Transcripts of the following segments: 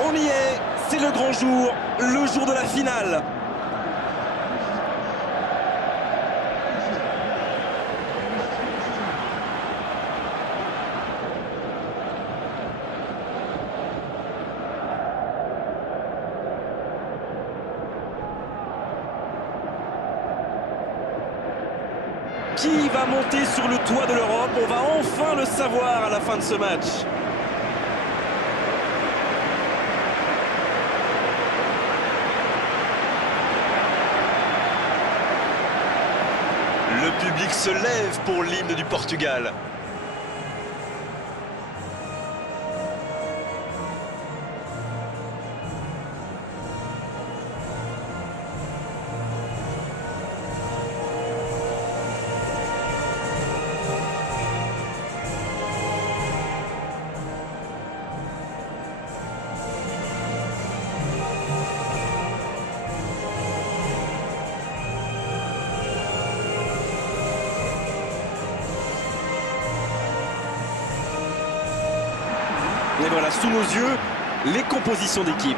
On y est, c'est le grand jour, le jour de la finale. Qui va monter sur le toit de l'Europe? On va enfin le savoir à la fin de ce match. Le public se lève pour l'hymne du Portugal. Et voilà, sous nos yeux, les compositions d'équipe.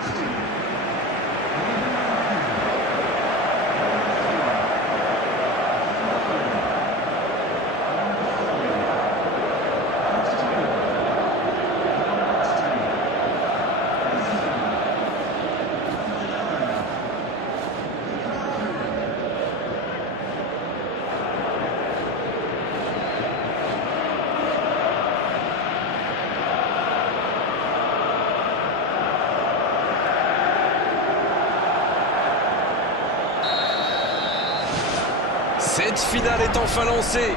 Cette finale est enfin lancée.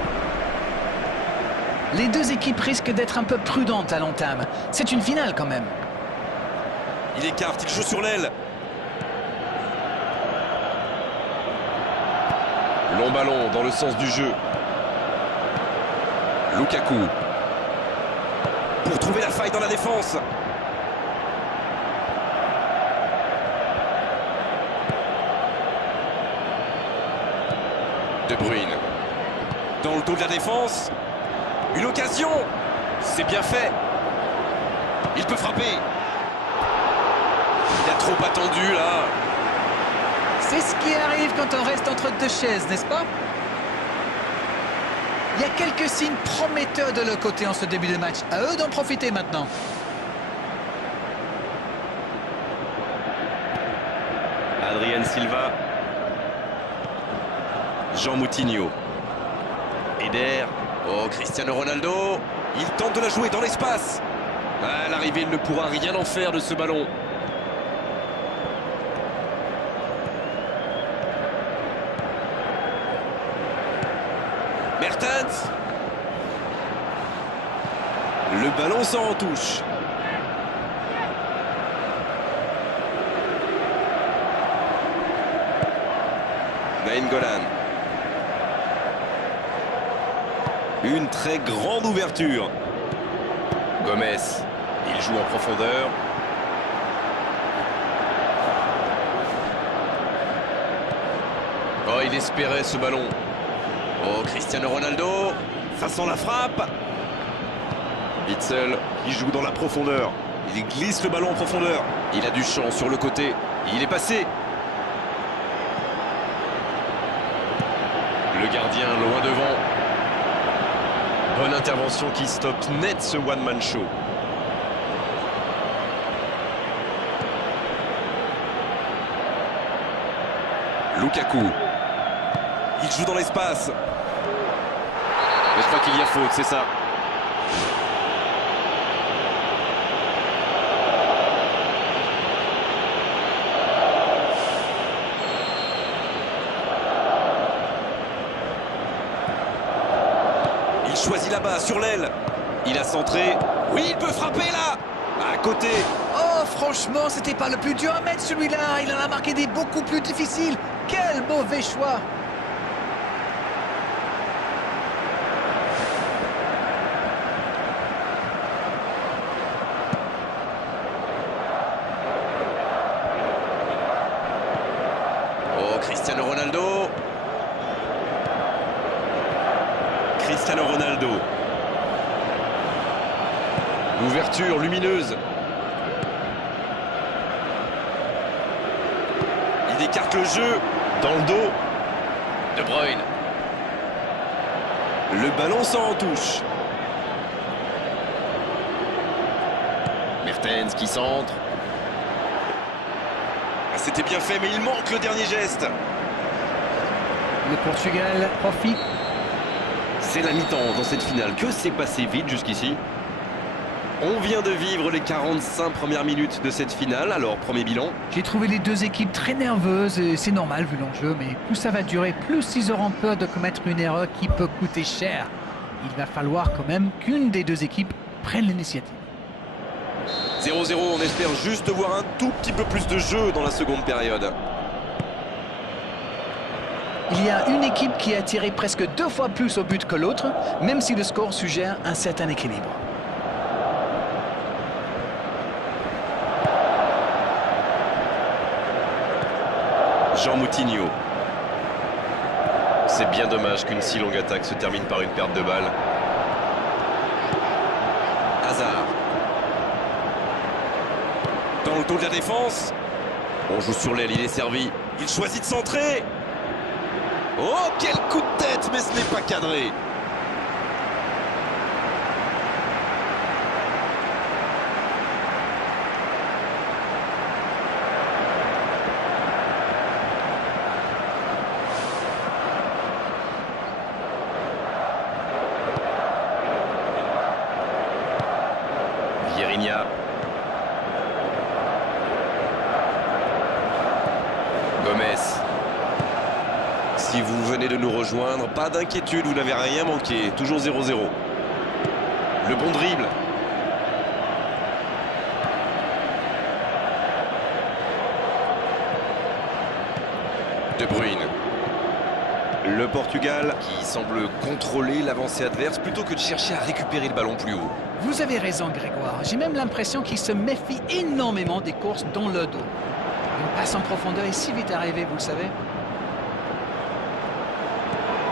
Les deux équipes risquent d'être un peu prudentes à l'entame. C'est une finale quand même. Il écarte, il joue sur l'aile. Long ballon dans le sens du jeu. Lukaku. Pour trouver la faille dans la défense. De Bruyne. Dans le dos de la défense. Une occasion. C'est bien fait. Il peut frapper. Il a trop attendu là. C'est ce qui arrive quand on reste entre deux chaises, n'est-ce pas? Il y a quelques signes prometteurs de leur côté en ce début de match. À eux d'en profiter maintenant. Adrien Silva. Jean Moutinho. Eder. Oh, Cristiano Ronaldo. Il tente de la jouer dans l'espace. À l'arrivée, il ne pourra rien en faire de ce ballon. Mertens. Le ballon sort en touche. Nainggolan. Une très grande ouverture. Gomez. Il joue en profondeur. Oh, il espérait ce ballon. Oh, Cristiano Ronaldo. Ça sent la frappe. Witsel, qui joue dans la profondeur. Il glisse le ballon en profondeur. Il a du champ sur le côté. Il est passé. Le gardien loin devant. Bonne intervention qui stoppe net ce one-man show. Lukaku. Il joue dans l'espace. Mais je crois qu'il y a faute, c'est ça. Il choisit là-bas, sur l'aile. Il a centré. Oui, il peut frapper là. À côté. Oh, franchement, c'était pas le plus dur à mettre celui-là. Il en a marqué des beaucoup plus difficiles. Quel mauvais choix! Oh, Cristiano Ronaldo. Cristiano Ronaldo. L'ouverture lumineuse. Il écarte le jeu. Dans le dos. De Bruyne. Le ballon sort en touche. Mertens qui centre. Ah, c'était bien fait, mais il manque le dernier geste. Le Portugal profite. C'est la mi-temps dans cette finale. Que s'est passé vite jusqu'ici? On vient de vivre les 45 premières minutes de cette finale. Alors, premier bilan. J'ai trouvé les deux équipes très nerveuses et c'est normal vu l'enjeu, mais plus ça va durer, plus ils auront peur de commettre une erreur qui peut coûter cher. Il va falloir quand même qu'une des deux équipes prenne l'initiative. 0-0, on espère juste voir un tout petit peu plus de jeu dans la seconde période. Il y a une équipe qui a tiré presque 2 fois plus au but que l'autre, même si le score suggère un certain équilibre. Jean Moutinho. C'est bien dommage qu'une si longue attaque se termine par une perte de balle. Hazard. Dans le dos de la défense. On joue sur l'aile, il est servi. Il choisit de centrer. Oh, quel coup de tête, mais ce n'est pas cadré. Vieirinha. Gomez. Si vous venez de nous rejoindre, pas d'inquiétude, vous n'avez rien manqué. Toujours 0-0. Le bon dribble. De Bruyne. Le Portugal qui semble contrôler l'avancée adverse plutôt que de chercher à récupérer le ballon plus haut. Vous avez raison Grégoire, j'ai même l'impression qu'il se méfie énormément des courses dans le dos. Une passe en profondeur est si vite arrivée, vous le savez.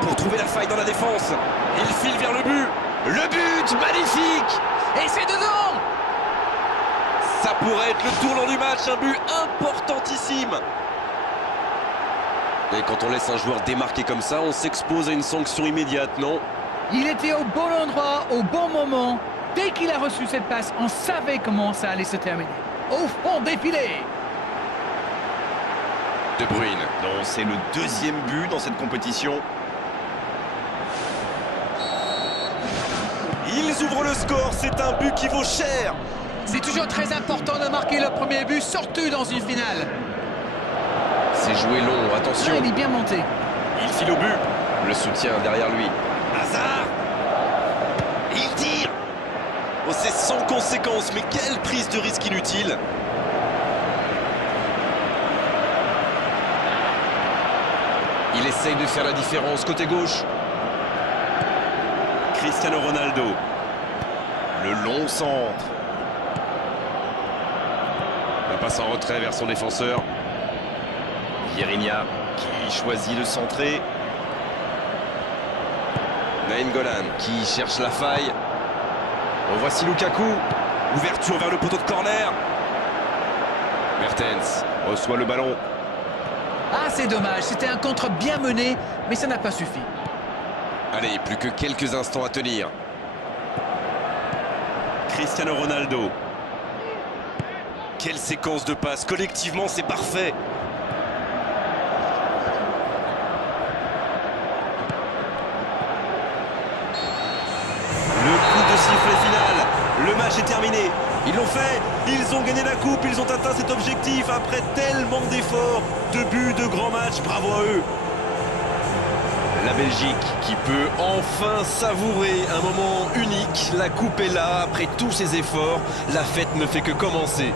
Pour trouver la faille dans la défense, il file vers le but. Le but, magnifique. Et c'est dedans! Ça pourrait être le tournant du match, un but importantissime. Et quand on laisse un joueur démarquer comme ça, on s'expose à une sanction immédiate, non? Il était au bon endroit, au bon moment. Dès qu'il a reçu cette passe, on savait comment ça allait se terminer. Au fond des filets. De Bruyne. Non, c'est le deuxième but dans cette compétition. Ils ouvrent le score, c'est un but qui vaut cher. C'est toujours très important de marquer le premier but, surtout dans une finale. C'est joué long, attention. Là, il est bien monté. Il file au but. Le soutien derrière lui. Hazard. Il tire. Oh, c'est sans conséquence, mais quelle prise de risque inutile. Il essaye de faire la différence côté gauche. Cristiano Ronaldo. Le long centre. La passe en retrait vers son défenseur. Vieirinha qui choisit de centrer. Nainggolan Qui cherche la faille. Voici Lukaku. Ouverture vers le poteau de corner. Mertens reçoit le ballon. Ah, c'est dommage, c'était un contre bien mené, mais ça n'a pas suffi. Allez, plus que quelques instants à tenir. Cristiano Ronaldo. Quelle séquence de passes. Collectivement, c'est parfait. Le coup de sifflet final. Le match est terminé. Ils l'ont fait. Ils ont gagné la coupe. Ils ont atteint cet objectif après tellement d'efforts, de buts, de grands matchs. Bravo à eux. La Belgique qui peut enfin savourer un moment unique. La coupe est là, après tous ses efforts, la fête ne fait que commencer.